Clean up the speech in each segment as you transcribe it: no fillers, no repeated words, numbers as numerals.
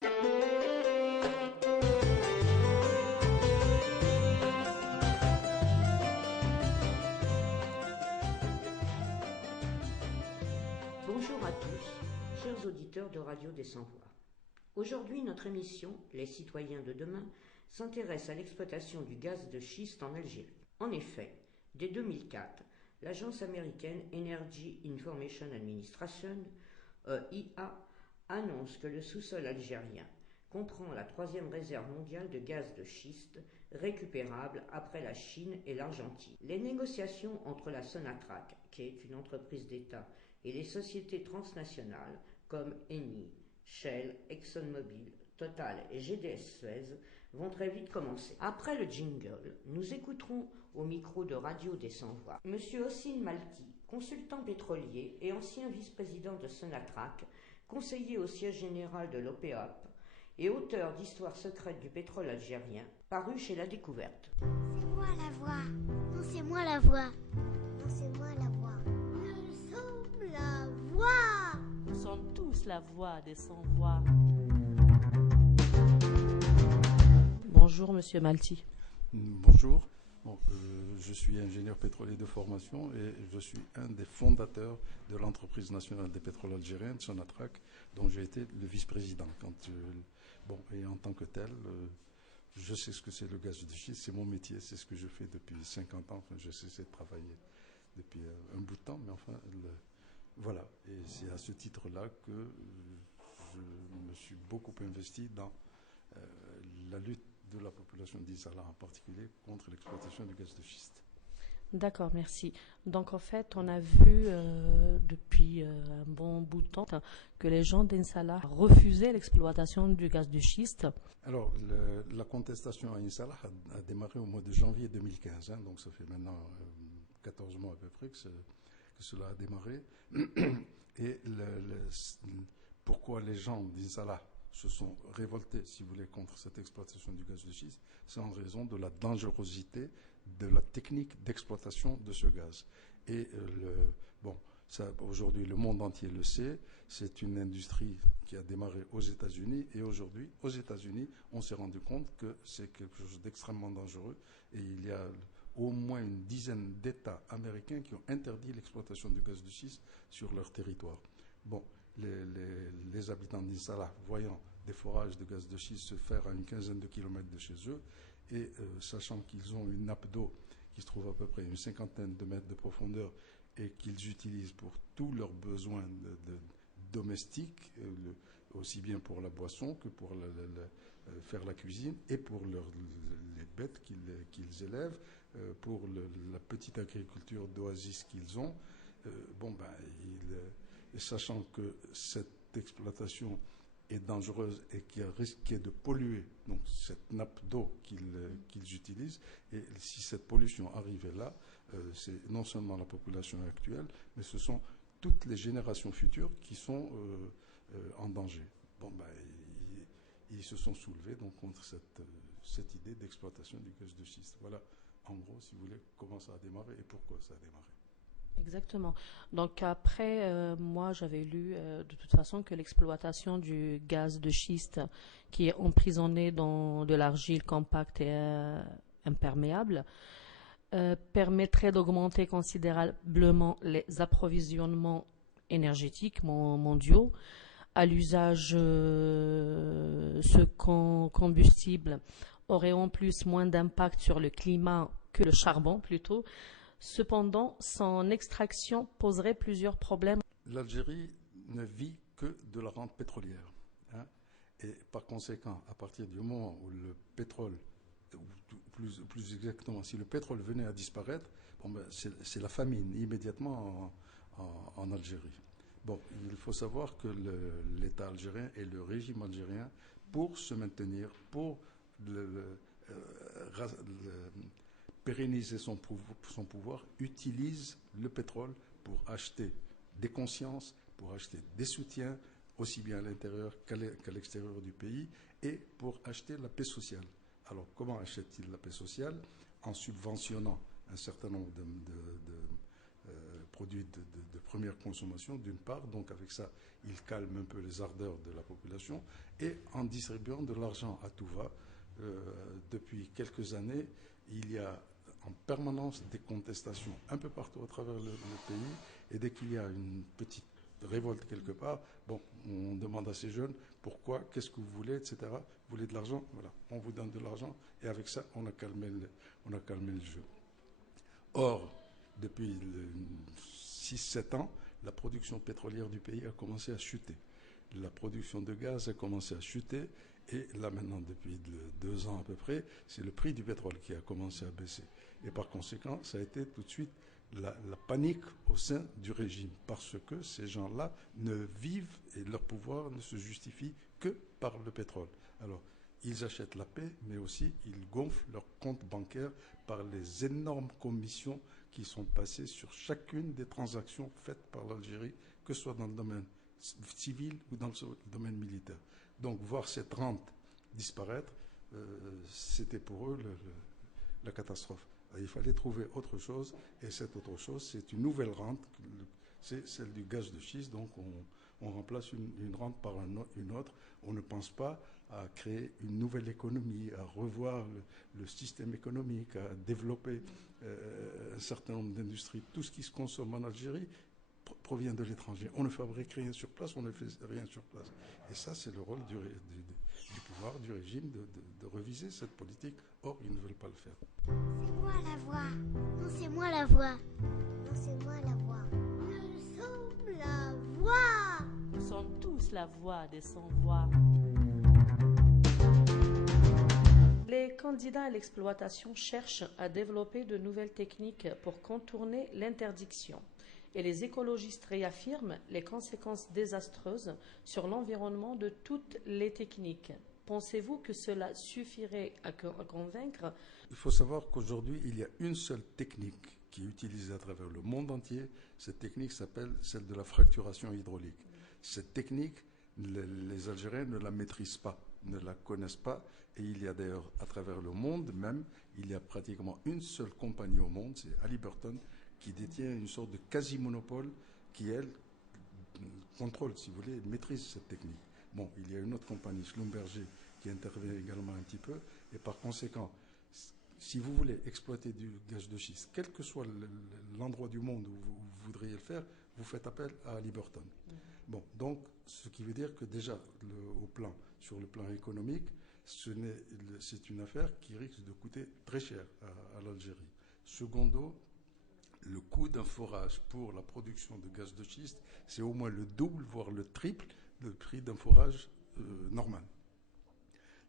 Bonjour à tous, chers auditeurs de Radio des Sans-Voix. Aujourd'hui, notre émission, Les citoyens de demain, s'intéresse à l'exploitation du gaz de schiste en Algérie. En effet, dès 2004, l'agence américaine Energy Information Administration, EIA, annonce que le sous-sol algérien comprend la 3e réserve mondiale de gaz de schiste récupérable après la Chine et l'Argentine. Les négociations entre la Sonatrach, qui est une entreprise d'État, et les sociétés transnationales comme Eni, Shell, ExxonMobil, Total et GDS Suez vont très vite commencer. Après le jingle, nous écouterons au micro de Radio des Sans-Voix M. Hossein Malti, consultant pétrolier et ancien vice-président de Sonatrach, conseiller au siège général de l'OPEOP et auteur d'Histoire secrète du pétrole algérien, paru chez La Découverte. C'est moi la voix. Non, c'est moi la voix. Non, c'est moi la voix. Nous sommes la voix. Nous sommes tous la voix des sans-voix. Bonjour, monsieur Malti. Bonjour. Je suis ingénieur pétrolier de formation et je suis un des fondateurs de l'entreprise nationale des pétroles algériens, Sonatrach, dont j'ai été le vice-président. Et en tant que tel, je sais ce que c'est le gaz de schiste, c'est mon métier, c'est ce que je fais depuis 50 ans. Enfin, je cessé de travailler depuis un bout de temps, mais enfin, voilà. Et c'est à ce titre-là que je me suis beaucoup investi dans la lutte de la population d'Insalah en particulier contre l'exploitation du gaz de schiste. D'accord, merci. Donc en fait, on a vu depuis un bon bout de temps que les gens d'Insalah refusaient l'exploitation du gaz de schiste. Alors, la contestation à Insalah a démarré au mois de janvier 2015, donc ça fait maintenant 14 mois à peu près que cela a démarré. Et pourquoi les gens d'Insalah se sont révoltés, si vous voulez, contre cette exploitation du gaz de schiste, c'est en raison de la dangerosité de la technique d'exploitation de ce gaz. Et aujourd'hui, le monde entier le sait, c'est une industrie qui a démarré aux États-Unis, et aujourd'hui, aux États-Unis, on s'est rendu compte que c'est quelque chose d'extrêmement dangereux, et il y a au moins une dizaine d'États américains qui ont interdit l'exploitation du gaz de schiste sur leur territoire. Bon, les habitants d'Insalah, voyant des forages de gaz de schiste se faire à une quinzaine de kilomètres de chez eux, et sachant qu'ils ont une nappe d'eau qui se trouve à peu près une 50aine de mètres de profondeur et qu'ils utilisent pour tous leurs besoins domestiques, aussi bien pour la boisson que pour faire la cuisine, et pour les bêtes qu'ils élèvent, pour la petite agriculture d'oasis qu'ils ont, sachant que cette exploitation est dangereuse et qui a risqué de polluer donc cette nappe d'eau qu'ils utilisent, et si cette pollution arrivait là, c'est non seulement la population actuelle, mais ce sont toutes les générations futures qui sont en danger. Ils se sont soulevés donc contre cette idée d'exploitation du gaz de schiste. Voilà, en gros, si vous voulez, comment ça a démarré et pourquoi ça a démarré. Exactement. Donc après, moi j'avais lu de toute façon que l'exploitation du gaz de schiste qui est emprisonné dans de l'argile compacte et imperméable permettrait d'augmenter considérablement les approvisionnements énergétiques mondiaux à l'usage. Ce combustible aurait en plus moins d'impact sur le climat que le charbon plutôt. Cependant, son extraction poserait plusieurs problèmes. L'Algérie ne vit que de la rente pétrolière. Et par conséquent, à partir du moment où le pétrole, ou plus exactement, si le pétrole venait à disparaître, c'est la famine immédiatement en Algérie. Il faut savoir que l'État algérien et le régime algérien, pour se maintenir, pour pérenniser son pouvoir, utilise le pétrole pour acheter des consciences, pour acheter des soutiens, aussi bien à l'intérieur qu'à l'extérieur du pays, et pour acheter la paix sociale. Alors, comment achète-t-il la paix sociale? En subventionnant un certain nombre de produits de première consommation, d'une part, donc avec ça, il calme un peu les ardeurs de la population, et en distribuant de l'argent à tout va. Depuis quelques années, il y a en permanence des contestations un peu partout à travers le pays, et dès qu'il y a une petite révolte quelque part, bon, on demande à ces jeunes pourquoi, qu'est-ce que vous voulez, etc. Vous voulez de l'argent? Voilà, on vous donne de l'argent, et avec ça, on a calmé le jeu. Or, depuis 6-7 ans, la production pétrolière du pays a commencé à chuter. La production de gaz a commencé à chuter, et là maintenant, depuis 2 ans à peu près, c'est le prix du pétrole qui a commencé à baisser. Et par conséquent, ça a été tout de suite la panique au sein du régime, parce que ces gens-là ne vivent et leur pouvoir ne se justifie que par le pétrole. Alors, ils achètent la paix, mais aussi ils gonflent leur compte bancaire par les énormes commissions qui sont passées sur chacune des transactions faites par l'Algérie, que ce soit dans le domaine civil ou dans le domaine militaire. Donc, voir cette rente disparaître, c'était pour eux la catastrophe. Il fallait trouver autre chose, et cette autre chose, c'est une nouvelle rente, c'est celle du gaz de schiste. Donc on remplace une rente par une autre. On ne pense pas à créer une nouvelle économie, à revoir le système économique, à développer un certain nombre d'industries. Tout ce qui se consomme en Algérie provient de l'étranger. On ne fabrique rien sur place, on ne fait rien sur place. Et ça, c'est le rôle du pouvoir, du régime, de reviser cette politique. Or, ils ne veulent pas le faire. C'est moi la voix. Non, c'est moi la voix. Non, c'est moi la voix. Nous sommes la voix. Nous sommes tous la voix des sans-voix. Les candidats à l'exploitation cherchent à développer de nouvelles techniques pour contourner l'interdiction. Et les écologistes réaffirment les conséquences désastreuses sur l'environnement de toutes les techniques. Pensez-vous que cela suffirait à convaincre? Il faut savoir qu'aujourd'hui, il y a une seule technique qui est utilisée à travers le monde entier. Cette technique s'appelle celle de la fracturation hydraulique. Cette technique, les Algériens ne la maîtrisent pas, ne la connaissent pas. Et il y a d'ailleurs, à travers le monde même, il y a pratiquement une seule compagnie au monde, c'est Halliburton, qui détient une sorte de quasi-monopole qui, elle, contrôle, si vous voulez, maîtrise cette technique. Bon, il y a une autre compagnie, Schlumberger, qui intervient également un petit peu, et par conséquent, si vous voulez exploiter du gaz de schiste, quel que soit l'endroit du monde où vous voudriez le faire, vous faites appel à Halliburton. Bon, donc, ce qui veut dire que déjà, sur le plan économique, c'est une affaire qui risque de coûter très cher à l'Algérie. Secondo, le coût d'un forage pour la production de gaz de schiste, c'est au moins le double, voire le triple du prix d'un forage normal.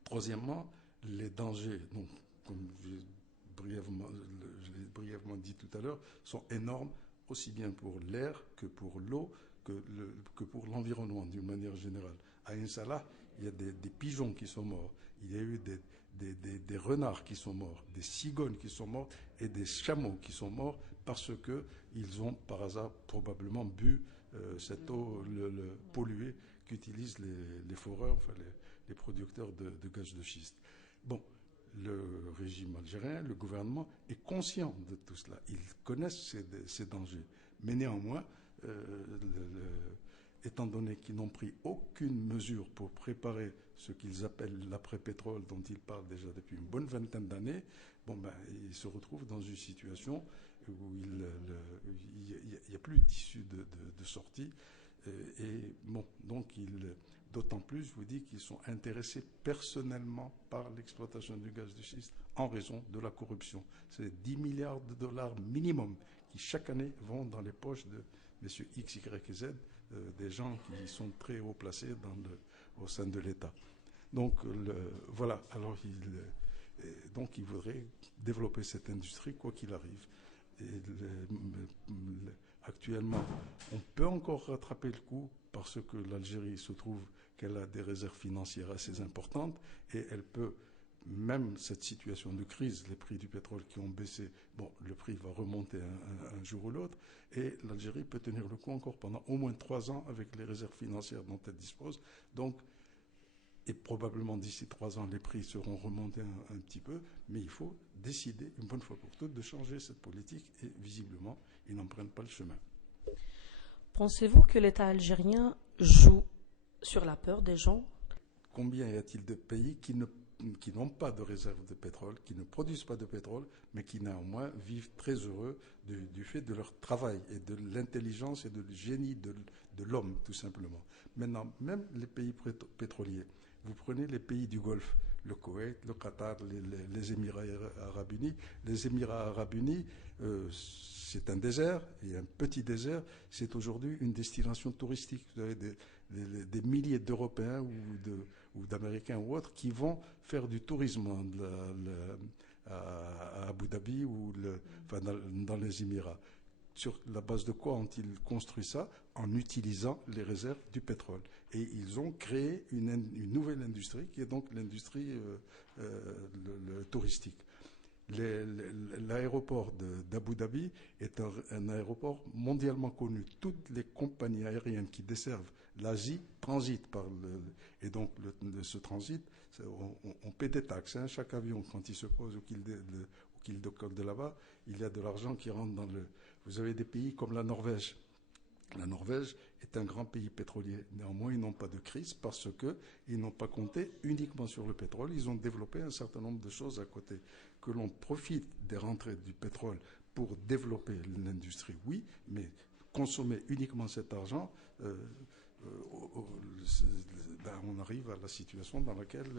Troisièmement, les dangers, donc, comme je l'ai brièvement dit tout à l'heure, sont énormes, aussi bien pour l'air que pour l'eau, que pour l'environnement d'une manière générale. À In Salah, il y a des pigeons qui sont morts, il y a eu des renards qui sont morts, des cigognes qui sont morts et des chameaux qui sont morts parce qu'ils ont par hasard probablement bu cette eau polluée qu'utilisent les foreurs, enfin les producteurs de gaz de schiste. Bon, le régime algérien, le gouvernement est conscient de tout cela. Ils connaissent ces dangers. Mais néanmoins, étant donné qu'ils n'ont pris aucune mesure pour préparer ce qu'ils appellent l'après-pétrole, dont ils parlent déjà depuis une bonne vingtaine d'années, ils se retrouvent dans une situation où il n'y a plus d'issue de sortie. D'autant plus, je vous dis, qu'ils sont intéressés personnellement par l'exploitation du gaz de schiste en raison de la corruption. C'est 10 milliards de dollars minimum qui, chaque année, vont dans les poches de messieurs X, Y et Z, des gens qui sont très haut placés au sein de l'État. Donc, voilà. Alors, ils voudraient développer cette industrie, quoi qu'il arrive. Actuellement, on peut encore rattraper le coup parce que l'Algérie se trouve qu'elle a des réserves financières assez importantes et elle peut, même cette situation de crise, les prix du pétrole qui ont baissé, le prix va remonter un jour ou l'autre et l'Algérie peut tenir le coup encore pendant au moins 3 ans avec les réserves financières dont elle dispose. Donc, et probablement d'ici 3 ans, les prix seront remontés un petit peu, mais il faut décider une bonne fois pour toutes de changer cette politique et visiblement, ils n'en prennent pas le chemin. Pensez-vous que l'État algérien joue sur la peur des gens? Combien y a-t-il de pays qui n'ont pas de réserve de pétrole, qui ne produisent pas de pétrole, mais qui néanmoins vivent très heureux du fait de leur travail et de l'intelligence et du génie de l'homme, tout simplement. Maintenant, même les pays pétroliers, vous prenez les pays du Golfe, le Koweït, le Qatar, les Émirats arabes unis. Les Émirats arabes unis, c'est un désert, et un petit désert, c'est aujourd'hui une destination touristique. Vous avez des milliers d'Européens ou d'Américains ou autres qui vont faire du tourisme à Abu Dhabi ou dans les Émirats. Sur la base de quoi ont-ils construit ça? En utilisant les réserves du pétrole. Et ils ont créé une nouvelle industrie qui est donc l'industrie touristique. L'aéroport d'Abu Dhabi est un aéroport mondialement connu. Toutes les compagnies aériennes qui desservent l'Asie transitent par et donc ce transit, on paie des taxes. Hein. Chaque avion, quand il se pose ou qu'il décolle de là-bas, il y a de l'argent qui rentre dans le... Vous avez des pays comme la Norvège. La Norvège est un grand pays pétrolier. Néanmoins, ils n'ont pas de crise parce qu'ils n'ont pas compté uniquement sur le pétrole. Ils ont développé un certain nombre de choses à côté. Que l'on profite des rentrées du pétrole pour développer l'industrie, oui, mais consommer uniquement cet argent, on arrive à la situation dans laquelle...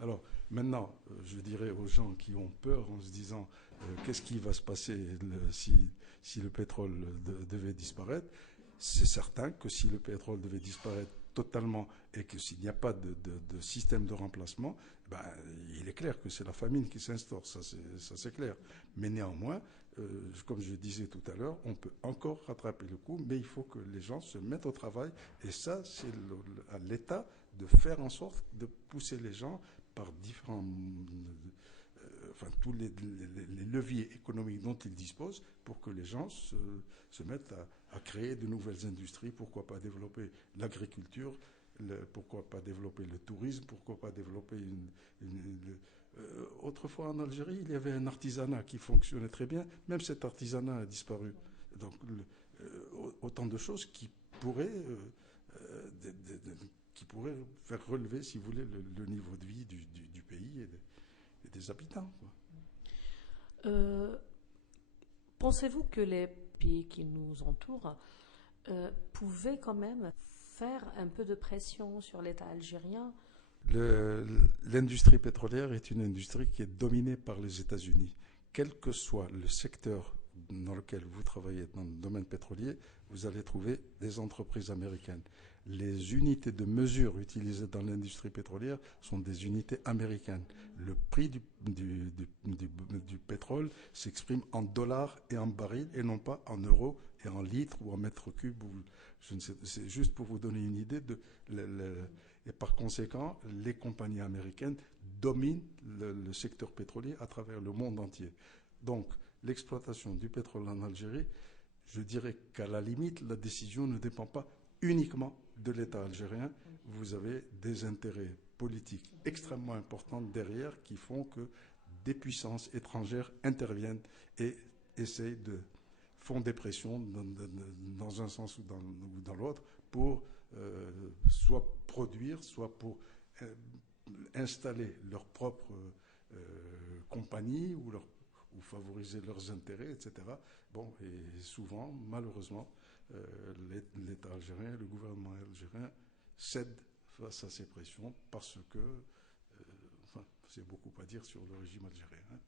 Alors, maintenant, je dirais aux gens qui ont peur en se disant qu'est-ce qui va se passer si le pétrole devait disparaître. C'est certain que si le pétrole devait disparaître totalement et que s'il n'y a pas de système de remplacement, il est clair que c'est la famine qui s'instaure, ça c'est clair. Mais néanmoins, comme je disais tout à l'heure, on peut encore rattraper le coup, mais il faut que les gens se mettent au travail. Et ça, c'est à l'État de faire en sorte de pousser les gens par différents... tous les leviers économiques dont ils disposent pour que les gens se mettent à créer de nouvelles industries. Pourquoi pas développer l'agriculture, pourquoi pas développer le tourisme, pourquoi pas développer autrefois en Algérie, il y avait un artisanat qui fonctionnait très bien. Même cet artisanat a disparu. Donc, autant de choses qui pourraient faire relever, si vous voulez, le niveau de vie du pays et des habitants. Pensez-vous que les pays qui nous entourent pouvaient quand même faire un peu de pression sur l'État algérien? L'industrie pétrolière est une industrie qui est dominée par les États-Unis. Quel que soit le secteur dans lequel vous travaillez dans le domaine pétrolier, vous allez trouver des entreprises américaines. Les unités de mesure utilisées dans l'industrie pétrolière sont des unités américaines. Le prix du pétrole s'exprime en dollars et en barils et non pas en euros et en litres ou en mètres cubes. C'est juste pour vous donner une idée et par conséquent, les compagnies américaines dominent le secteur pétrolier à travers le monde entier. Donc, l'exploitation du pétrole en Algérie, je dirais qu'à la limite, la décision ne dépend pas uniquement de l'État algérien. Vous avez des intérêts politiques extrêmement importants derrière qui font que des puissances étrangères interviennent et font des pressions dans un sens ou dans l'autre pour soit produire, soit pour installer leur propre compagnie ou favoriser leurs intérêts, etc. Bon, et souvent, malheureusement, l'État algérien, le gouvernement algérien cède face à ces pressions parce que, c'est beaucoup à dire sur le régime algérien. Hein.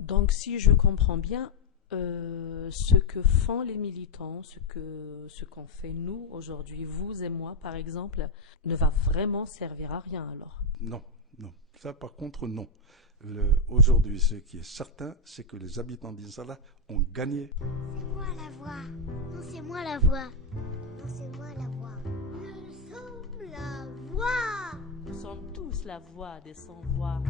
Donc, si je comprends bien, ce que font les militants, ce qu'on fait nous aujourd'hui, vous et moi par exemple, ne va vraiment servir à rien alors? Non. Ça par contre, non. Aujourd'hui, ce qui est certain, c'est que les habitants d'Insalah ont gagné. C'est moi la voix. Non, c'est moi la voix. Non, c'est moi la voix. Nous sommes la voix. Nous sommes tous la voix des sans-voix.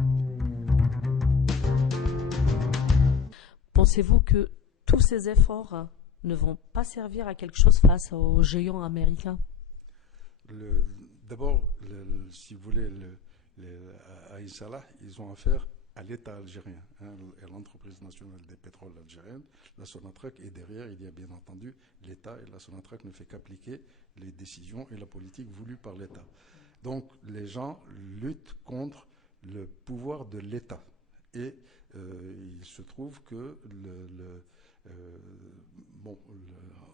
Pensez-vous que tous ces efforts ne vont pas servir à quelque chose face aux géants américains? D'abord, si vous voulez, à Insalah, ils ont affaire à l'État algérien, à l'entreprise nationale des pétroles algérienne, la Sonatrach, et derrière, il y a bien entendu l'État, et la Sonatrach ne fait qu'appliquer les décisions et la politique voulue par l'État. Donc, les gens luttent contre le pouvoir de l'État. Et il se trouve que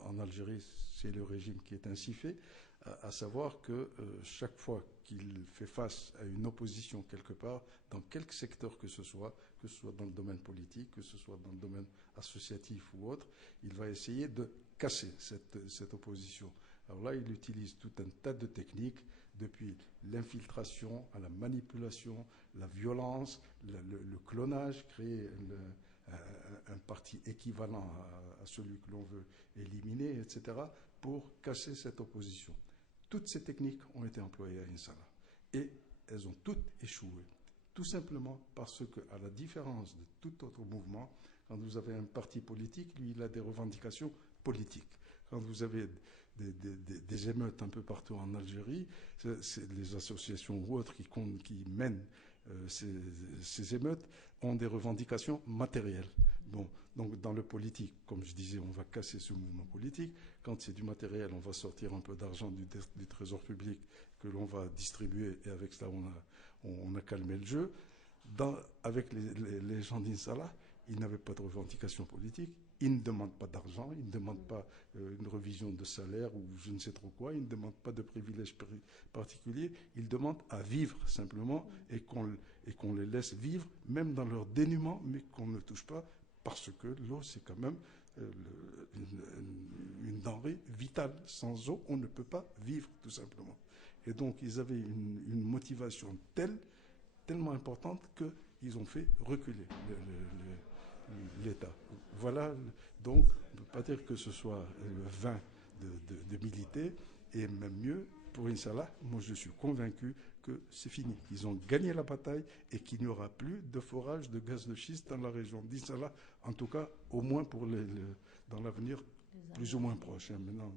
en Algérie, c'est le régime qui est ainsi fait, à savoir que chaque fois qu'il fait face à une opposition quelque part, dans quelque secteur que ce soit dans le domaine politique, que ce soit dans le domaine associatif ou autre, il va essayer de casser cette opposition. Alors là, il utilise tout un tas de techniques, depuis l'infiltration à la manipulation, la violence, le clonage, créer un parti équivalent à celui que l'on veut éliminer, etc., pour casser cette opposition. Toutes ces techniques ont été employées à Insalah et elles ont toutes échoué. Tout simplement parce que, à la différence de tout autre mouvement, quand vous avez un parti politique, lui, il a des revendications politiques. Quand vous avez des émeutes un peu partout en Algérie, c'est les associations ou autres qui mènent ces émeutes ont des revendications matérielles. Bon, donc dans le politique, comme je disais, on va casser ce mouvement politique. Quand c'est du matériel, on va sortir un peu d'argent du trésor public que l'on va distribuer, et avec cela on a calmé le jeu. Avec les gens d'Insalah, ils n'avaient pas de revendications politiques, ils ne demandent pas d'argent, ils ne demandent pas une revision de salaire ou je ne sais trop quoi, ils ne demandent pas de privilèges particuliers, ils demandent à vivre simplement et qu'on les laisse vivre, même dans leur dénuement, mais qu'on ne touche pas, parce que l'eau, c'est quand même une denrée vitale. Sans eau, on ne peut pas vivre, tout simplement. Et donc, ils avaient une motivation tellement importante qu'ils ont fait reculer l'État. Voilà, donc, on ne peut pas dire que ce soit vain de militer, et même mieux, pour Insalah, moi je suis convaincu que c'est fini. Ils ont gagné la bataille et qu'il n'y aura plus de forage de gaz de schiste dans la région d'Insalah, en tout cas, au moins dans l'avenir plus ou moins proche. Maintenant,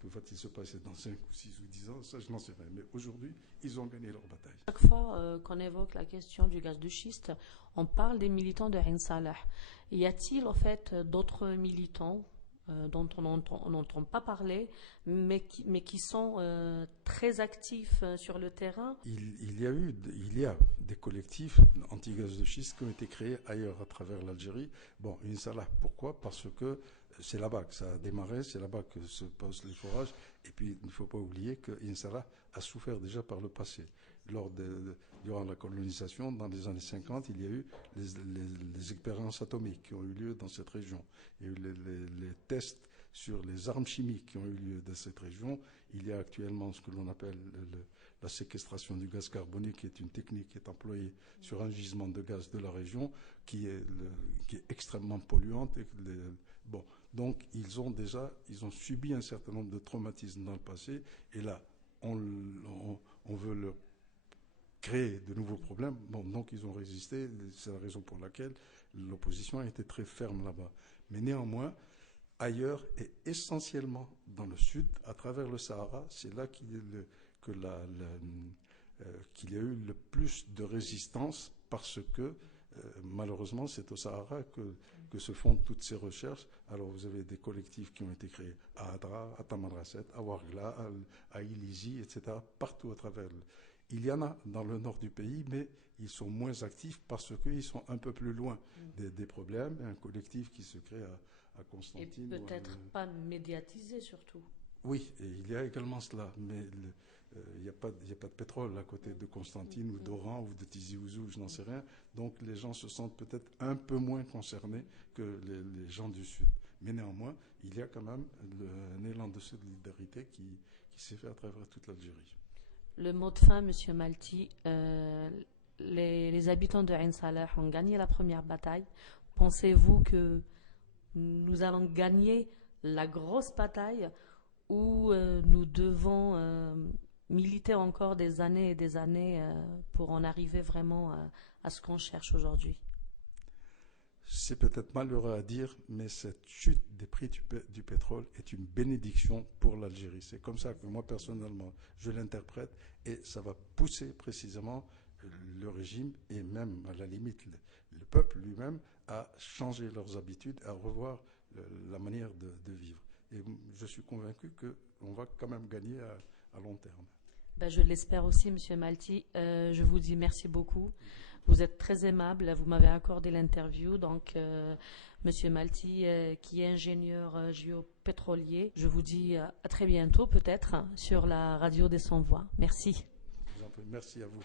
que va-t-il se passer dans 5 ou 6 ou 10 ans, ça je n'en sais rien. Mais aujourd'hui, ils ont gagné leur bataille. Chaque fois qu'on évoque la question du gaz de schiste, on parle des militants de Insalah. Y a-t-il en fait d'autres militants dont on n'entend pas parler, mais qui sont très actifs sur le terrain? Il y a des collectifs anti-gaz de schiste qui ont été créés ailleurs à travers l'Algérie. Bon, Insalah, pourquoi? Parce que c'est là-bas que ça a démarré, c'est là-bas que se posent les forages. Et puis, il ne faut pas oublier que Insalah a souffert déjà par le passé. Durant la colonisation, dans les années 50, il y a eu les expériences atomiques qui ont eu lieu dans cette région. Il y a eu les tests sur les armes chimiques qui ont eu lieu dans cette région. Il y a actuellement ce que l'on appelle la séquestration du gaz carbonique, qui est une technique qui est employée sur un gisement de gaz de la région, qui est extrêmement polluante. Donc ils ont subi un certain nombre de traumatismes dans le passé, et là, on veut leur créer de nouveaux problèmes. Bon, donc ils ont résisté, c'est la raison pour laquelle l'opposition a été très ferme là-bas. Mais néanmoins, ailleurs, et essentiellement dans le sud, à travers le Sahara, c'est là qu'il y a eu le plus de résistance, parce que malheureusement, c'est au Sahara que se font toutes ces recherches. Alors, vous avez des collectifs qui ont été créés à Adra, à Tamanrasset, à Ouargla, à Ilizi, etc., partout à travers. Il y en a dans le nord du pays, mais ils sont moins actifs parce qu'ils sont un peu plus loin des problèmes. Un collectif qui se crée à Constantine. Et peut-être pas médiatisé, surtout. Oui, et il y a également cela, mais il n'y a pas de pétrole à côté de Constantine ou d'Oran ou de Tizi Ouzou, je n'en sais rien. Donc les gens se sentent peut-être un peu moins concernés que les gens du Sud. Mais néanmoins, il y a quand même un élan de solidarité qui s'est fait à travers toute l'Algérie. Le mot de fin, Monsieur Malti, les habitants de Ain Salah ont gagné la première bataille. Pensez-vous que nous allons gagner la grosse bataille, où nous devons militer encore des années et des années pour en arriver vraiment à ce qu'on cherche aujourd'hui? C'est peut-être malheureux à dire, mais cette chute des prix du pétrole est une bénédiction pour l'Algérie. C'est comme ça que moi, personnellement, je l'interprète, et ça va pousser précisément le régime et même, à la limite, le peuple lui-même a changé leurs habitudes, à revoir la manière de vivre. Et je suis convaincu qu'on va quand même gagner à long terme. Ben, je l'espère aussi, Monsieur Malti. Je vous dis merci beaucoup. Vous êtes très aimable. Vous m'avez accordé l'interview. Donc, Monsieur Malti, qui est ingénieur géopétrolier, je vous dis à très bientôt, peut-être, sur la radio des Sans-Voix. Merci. Merci à vous.